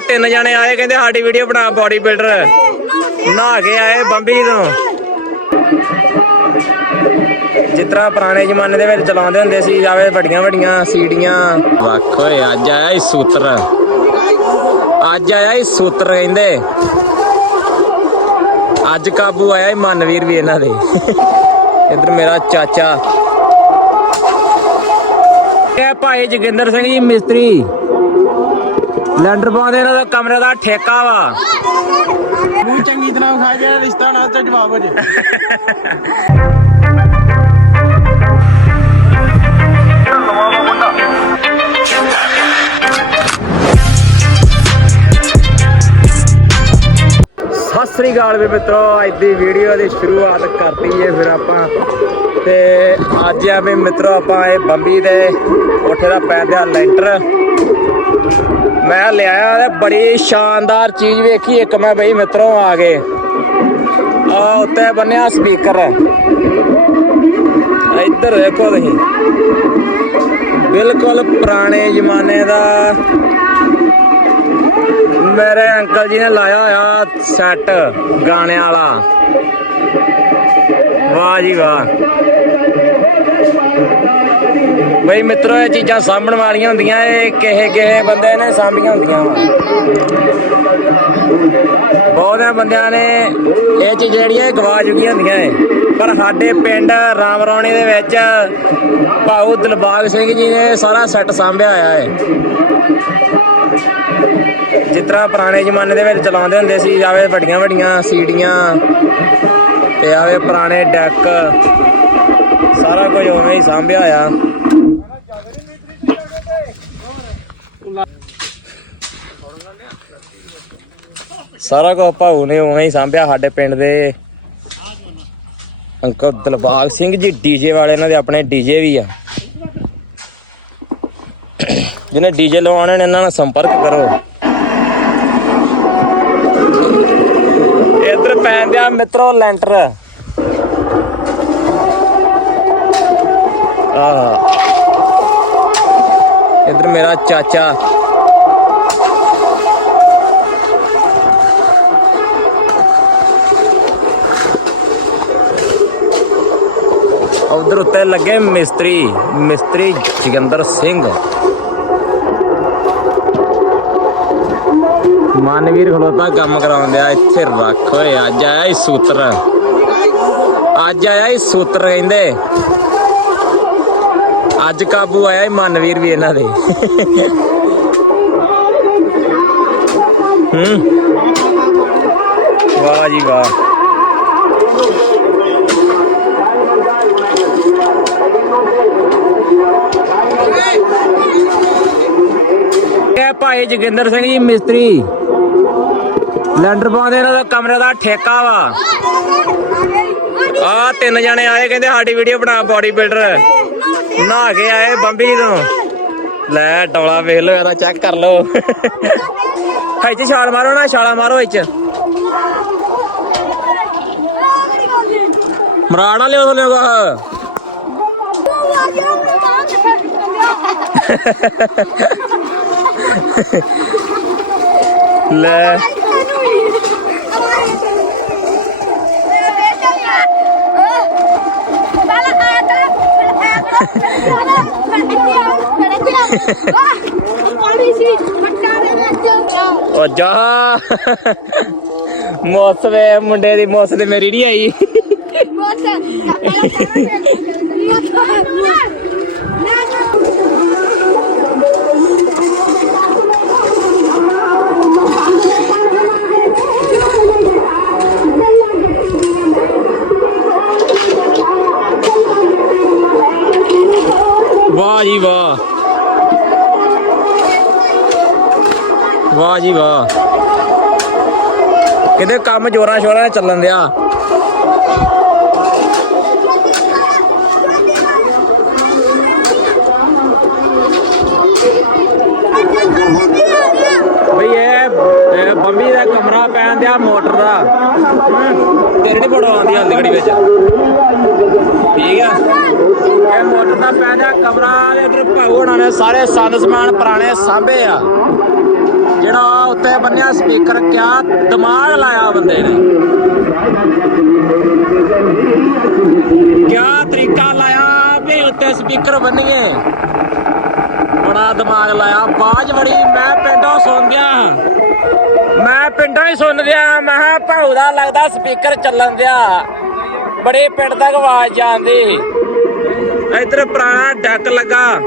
ਆ ਤਿੰਨ ਜਣੇ ਆਏ ਕਹਿੰਦੇ ਸਾਡੀ ਵੀਡੀਓ ਬਣਾ ਬੋਡੀ ਬਿਲਡਰ ਨਹਾ ਕੇ ਆਏ ਬੰਬੀ ਤੋਂ। ਤਰ੍ਹਾਂ ਪੁਰਾਣੇ ਜ਼ਮਾਨੇ ਦੇ ਵਿੱਚ ਚਲਾਉਂਦੇ ਹੁੰਦੇ ਸੀ ਜਾਵੇ ਵੱਡੀਆਂ ਵੱਡੀਆਂ ਸੀੜੀਆਂ ਵੱਖ ਓਏ ਅੱਜ ਆਇਆ ਇਸ ਸੂਤਰ। ਅੱਜ ਆਇਆ ਇਸ ਸੂਤਰ ਕਹਿੰਦੇ। ਅੱਜ ਕਾਬੂ ਆਇਆ ਇਹ ਮਨਵੀਰ ਵੀ ਇਹਨਾਂ ਦੇ। ਇਧਰ ਮੇਰਾ ਚਾਚਾ। ਇਹ ਭਾਈ ਜੋਗਿੰਦਰ ਸਿੰਘ ਜੀ ਮਿਸਤਰੀ। ਲੈਂਟਰ ਪਾਉਂਦੇ ਇਹਨਾਂ ਦਾ ਕਮਰੇ ਦਾ ਠੇਕਾ ਵਾ। ਮੂੰਹ ਚੰਗੀ ਤਰ੍ਹਾਂ ਖਾ ਗਿਆ ਰਿਸ਼ਤਾ ਨਾ ਤੇ ਜਵਾਬ ਹੋ ਜੇ। ਸਤਿ ਸ੍ਰੀ ਅਕਾਲ ਵੀ ਮਿੱਤਰੋ ਅੱਜ ਦੀ ਵੀਡੀਓ ਦੀ ਸ਼ੁਰੂਆਤ ਕਰਤੀ ਹੈ ਫਿਰ ਆਪਾਂ। ਤੇ ਅੱਜ ਆ ਵੀ ਮਿੱਤਰੋ ਆਪਾਂ ਇਹ ਬੰਬੀ ਦੇ ਕੋਠੇ ਦਾ ਪੈਂਦਿਆ ਲੈਂਟਰ। ਮੈਂ ਲਿਆਇਆ ਤੇ ਬੜੀ ਸ਼ਾਨਦਾਰ ਚੀਜ਼ ਵੇਖੀ। ਇੱਕ ਮੈਂ ਬਈ ਮਿੱਤਰੋਂ ਆ ਗਏ। ਆ ਉੱਤੇ ਬੰਨਿਆ ਸਪੀਕਰ। ਇੱਧਰ ਦੇਖੋ ਤੁਸੀਂ। ਬਿਲਕੁਲ ਪੁਰਾਣੇ ਜ਼ਮਾਨੇ ਦਾ ਮੇਰੇ ਅੰਕਲ ਜੀ ਨੇ ਲਾਇਆ ਹੋਇਆ ਸੈੱਟ ਗਾਣੇ ਵਾਲਾ। ਵਾਹ ਜੀ ਵਾਹ। ਬਈ ਮਿੱਤਰੋ, ਇਹ ਚੀਜ਼ਾਂ ਸਾਂਭਣ ਵਾਲੀਆਂ ਹੁੰਦੀਆਂ, ਇਹ ਕਿਹੇ ਕਿਹੇ ਬੰਦੇ ਨੇ ਸਾਂਭੀਆਂ ਹੁੰਦੀਆਂ ਵਾ। ਬਹੁਤਿਆਂ ਬੰਦਿਆਂ ਨੇ ਇਹ ਚੀਜ਼ਾਂ ਜਿਹੜੀਆਂ ਗਵਾ ਚੁੱਕੀਆਂ ਹੁੰਦੀਆਂ ਏ। ਪਰ ਸਾਡੇ ਪਿੰਡ ਰਾਮਰੌਣੀ ਦੇ ਵਿੱਚ ਭਾਊ ਦਿਲਬਾਗ ਸਿੰਘ ਜੀ ਨੇ ਸਾਰਾ ਸੈੱਟ ਸਾਂਭਿਆ ਹੋਇਆ ਏ। ਜਿਸ ਤਰ੍ਹਾਂ ਪੁਰਾਣੇ ਜ਼ਮਾਨੇ ਦੇ ਵਿੱਚ ਚਲਾਉਂਦੇ ਹੁੰਦੇ ਸੀ, ਜਾਵੇ ਵੱਡੀਆਂ ਵੱਡੀਆਂ ਸੀੜੀਆਂ ਤੇ ਆਵੇ ਪੁਰਾਣੇ ਡੈਕ। ਸਾਰਾ ਕੁਝ ਉਵੇਂ ਹੀ ਸਾਂਭਿਆ ਆ ਸਾਰਾ ਕੁਝ ਭਾਊ ਨੇ ਉਵੇਂ ਹੀ ਸਾਂਭਿਆ ਸਾਡੇ ਪਿੰਡ ਦੇ। ਅੰਕਲ ਦਿਲਬਾਗ ਸਿੰਘ ਜੀ ਡੀਜੇ ਵਾਲੇ, ਇਹਨਾਂ ਦੇ ਆਪਣੇ ਡੀਜੇ ਵੀ ਆ। ਜਿਹਨੇ ਡੀਜੇ ਲਵਾਉਣੇ ਨੇ, ਇਹਨਾਂ ਨਾਲ ਸੰਪਰਕ ਕਰੋ। ਇੱਧਰ ਪੈਂਦਿਆ ਮਿੱਤਰੋ ਲੈਂਟਰ। ਆ ਇੱਧਰ ਮੇਰਾ ਚਾਚਾ। ਉਧਰ ਉੱਤੇ ਲੱਗੇ ਮਿਸਤਰੀ ਮਿਸਤਰੀ ਜਗਿੰਦਰ ਸਿੰਘ। ਮਨਵੀਰ ਖਲੋਤਾ ਕੰਮ ਕਰਾਉਂਦੇ ਆ ਇੱਥੇ ਰੱਖ ਓਏ, ਅੱਜ ਆਇਆ ਇਸ ਸੂਤਰ। ਅੱਜ ਆਇਆ ਇਸ ਸੂਤਰ ਕਹਿੰਦੇ। ਅੱਜ ਕਾਬੂ ਆਇਆ ਇਹ ਮਨਵੀਰ ਵੀ ਇਹਨਾਂ ਦੇ। ਹੂੰ। ਵਾਹ ਜੀ ਵਾਹ। ਇਹ ਭਾਈ ਜੋਗਿੰਦਰ ਸਿੰਘ ਜੀ, ਮਿਸਤਰੀ। ਲੈਂਡਰ ਪਾਉਂਦੇ ਇਹਨਾਂ ਦਾ ਕਮਰੇ ਦਾ ਠੇਕਾ ਵਾ। ਆ ਤਿੰਨ ਜਣੇ ਆਏ, ਕਹਿੰਦੇ ਸਾਡੀ ਵੀਡੀਓ ਬਣਾ ਬੋਡੀ ਬਿਲਡਰ ਨਹਾ ਕੇ ਆਏ ਬੰਬੀ ਤੋਂ। ਲੈ, ਡੌਲਾ ਵੇਖ ਲਓ, ਇਹਦਾ ਚੈੱਕ ਕਰ ਲਓ। ਇੱਥੇ ਛਾਲ ਮਾਰੋ ਨਾ, ਛਾਲਾ ਮਾਰੋ ਇੱਥੇ ਮਰਾਣਾ ਲਿਓ ਲਿਓਗਾ ਲੈ। ਪਾਣੀ ਸੀ ਮੱਟਾ ਦੇ ਵਿੱਚ ਓ ਜਾ ਮੌਸ ਵੇ ਮੁੰਡੇ ਦੀ ਮੌਸ ਤੇ ਮੇਰੀ ਨਹੀਂ ਆਈ ਵਾਹ ਜੀ ਵਾਹ। ਵਾਹ ਜੀ, ਵਾਹ। ਕਿਤੇ ਕੰਮ ਜੋਰਾਂ ਸ਼ੋਰਾਂ ਨਾਲ ਚੱਲਣ ਦਿਆ। ਬਈ ਇਹ ਬੰਬੀ ਦਾ ਕਮਰਾ ਪੈਣ ਦਿਆ, ਮੋਟਰ ਦਾ। ਤੇਰੇ ਨਹੀਂ ਫੋਟੋ ਆਉਂਦੀ ਹਲਦੀ ਘੜੀ ਵਿੱਚ। ਠੀਕ ਆ। ਇਹ ਮੋਟਰ ਦਾ ਪੈਣ ਦਿਆ ਕਮਰਾ ਦੇ ਇਧਰ ਭਾਊ ਹੋਣਾ ਨੇ, ਸਾਰੇ ਸੰਦ ਸਮਾਨ ਪੁਰਾਣੇ ਸਾਂਭੇ ਆ। ਜਿਹੜਾ ਉੱਤੇ ਬੰਨਿਆ ਸਪੀਕਰ, ਕਿਆ ਦਿਮਾਗ ਲਾਇਆ ਬੰਦੇ ਨੇ। ਕਿਆ ਤਰੀਕਾ ਲਾਇਆ ਵੀ ਉੱਤੇ ਸਪੀਕਰ ਬੰਨੀਏ। ਬੜਾ ਦਿਮਾਗ ਲਾਇਆ। ਬਾਜ਼ ਬੜੀ, ਮੈਂ ਪਿੰਡੋਂ ਸੁਣ ਮੈਂ ਪਿੰਡੋਂ ਹੀ ਸੁਣ ਲਿਆ ਮੈਂ ਕਿਹਾ ਭਾਊ ਦਾ ਲੱਗਦਾ ਸਪੀਕਰ ਚੱਲਣ ਦਿਆ। ਬੜੇ ਪਿੰਡ ਤੱਕ ਆਵਾਜ਼ ਜਾਂਦੀ। ਇੱਧਰ ਪੁਰਾਣਾ ਡੱਕ ਲੱਗਾ।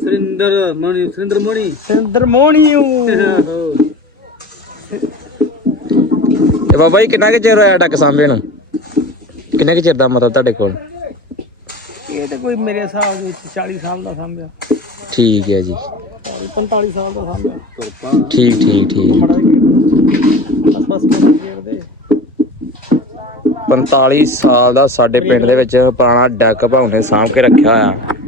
ਸੁਰਿੰਦਰ ਮੋਣੀ ਸੁਰਿੰਦਰ ਮੋਣੀ। ਸੁਰਿੰਦਰ ਮੋਣੀ ਇਹ ਬਾਬਾ ਜੀ ਕਿੰਨਾ ਕੁ ਚਿਰ ਹੋਇਆ ਡੱਕ ਸਾਂਭੇ ਨੂੰ? ਕਿੰਨੇ ਕੁ ਚਿਰ ਦਾ ਮਤਲਬ ਤੁਹਾਡੇ ਕੋਲ? ਤਾਂ ਕੋਈ ਮੇਰੇ ਹਿਸਾਬ ਦੇ ਵਿੱਚ 40 ਸਾਲ ਦਾ ਸੰਭਿਆ। ਠੀਕ ਹੈ ਜੀ। 45 ਸਾਲ ਦਾ ਸੰਭਿਆ। ਠੀਕ ਠੀਕ ਠੀਕ। ਬਸ ਬਸ ਖੇਡਦੇ 45 ਸਾਲ ਦਾ ਸਾਡੇ ਪਿੰਡ ਦੇ ਵਿੱਚ ਪੁਰਾਣਾ ਡੱਕ ਭਾਉ ਨੇ ਸਾਂਭ ਕੇ ਰੱਖਿਆ ਹੋਇਆ।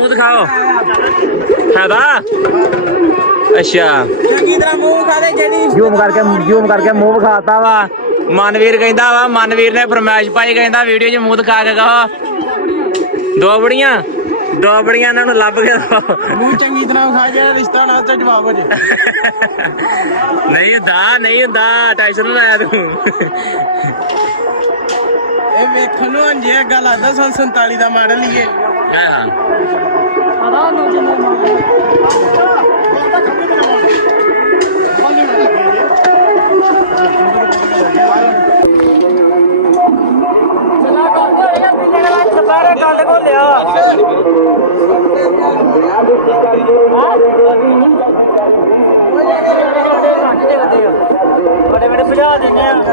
ਮੂੰਹ ਦਿਖਾਓ। ਹੈਦਾ ਅੱਛਾ। ਚੰਗੀ ਤਰ੍ਹਾਂ ਮੂੰਹ ਖਾਦੇ ਜਿਹੜੀ ਜ਼ੂਮ ਕਰਕੇ ਜ਼ੂਮ ਕਰਕੇ ਮੂੰਹ ਵਿਖਾਤਾ ਵਾ। ਮਨਵੀਰ ਕਹਿੰਦਾ ਵਾ ਮਨਵੀਰ ਨੇ ਫਰਮਾਇਸ਼ ਪਾਈ ਕਹਿੰਦਾ ਵੀਡੀਓ 'ਚ ਮੂੰਹ ਦਿਖਾ ਕੇ ਕਹੋ। ਦੋ ਬੜੀਆਂ ਦੋ ਬੜੀਆਂ ਇਹਨਾਂ ਨੂੰ ਲੱਭ ਕੇ ਦੋ ਮੂੰਹ ਚੰਗੀ ਤਰ੍ਹਾਂ ਖਾ ਜਿਹੜਾ ਰਿਸ਼ਤਾ ਨਾ ਤੇ ਜਵਾਬ ਹੋ ਜੇ। ਨਹੀਂ ਹੁੰਦਾ ਨਹੀਂ ਹੁੰਦਾ ਟੈਨਸ਼ਨ ਨਾ ਲੈ ਤੂੰ। ਇਹ ਵੇਖਣ ਨੂੰ ਅੰਜੇ ਅੱਗਾ ਲੱਗਦਾ ਸੰਨ 47 ਦਾ ਮਾਡਲ ਹੀ ਇਹ। ਹਾਂ।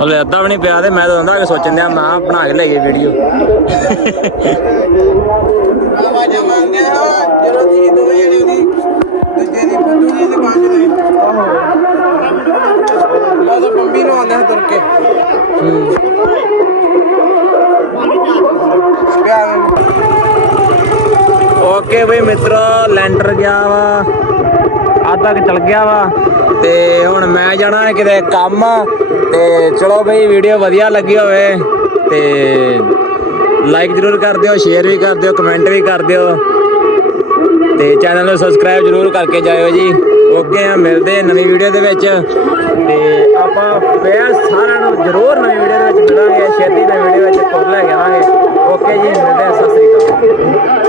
ਹਲੇ ਅੱਧਾ ਵੀ ਨਹੀਂ ਪਿਆ ਤੇ ਮੈਂ ਤਾਂ ਅੰਦਾ ਕਿ ਸੋਚਣ ਦਿਆ ਮੈਂ ਬਣਾ ਕੇ ਲੈ ਗਈ ਵੀਡੀਓ। ਆਵਾਜ਼ਾਂ ਮਾਰਦੇ ਆ ਜਦੋਂ ਚੀਜ਼ ਦੋ ਜਣੇ ਉਹਦੀ ਦੂਜੇ ਦੀ ਫੋਟੋ ਦੀ ਦੁਕਾਨ 'ਚ ਦੇ ਉਹ ਬੰਬੀ ਨੂੰ ਆਉਂਦੇ ਤੁਰ ਕੇ। ਪਿਆਰ ਓਕੇ ਬਈ ਮਿੱਤਰੋ ਲੈਂਟਰ ਗਿਆ ਵਾ। ਅੱਜ ਤੱਕ ਚਲ ਗਿਆ ਵਾ। ਤੇ ਹੁਣ ਮੈਂ ਜਾਣਾ ਹੈ ਕਿਤੇ ਕੰਮ ਤੇ ਚਲੋ ਬਈ ਵੀਡੀਓ ਵਧੀਆ ਲੱਗੀ ਹੋਵੇ, ਤੇ ਲਾਈਕ ਜਰੂਰ ਕਰ ਦਿਓ ਸ਼ੇਅਰ ਵੀ ਕਰ ਦਿਓ ਕਮੈਂਟ ਵੀ ਕਰ ਦਿਓ, ਤੇ ਚੈਨਲ ਨੂੰ ਸਬਸਕ੍ਰਾਈਬ ਜਰੂਰ ਕਰਕੇ ਜਾਇਓ ਜੀ। ਓਕੇ ਆ, ਮਿਲਦੇ ਨਵੀਂ ਵੀਡੀਓ ਦੇ ਵਿੱਚ, ਤੇ ਆਪਾਂ ਫੇਰ ਸਾਰਿਆਂ ਨੂੰ ਜਰੂਰ ਨਵੀਂ ਵੀਡੀਓ ਦੇ ਵਿੱਚ ਮਿਲਾਂਗੇ, ਛੇਤੀ ਨਵੀਂ ਵੀਡੀਓ ਵਿੱਚ ਫੁੱਲ ਲੈ ਕੇ ਆਵਾਂਗੇ। ਓਕੇ ਜੀ, ਮਿਲਦੇ ਆ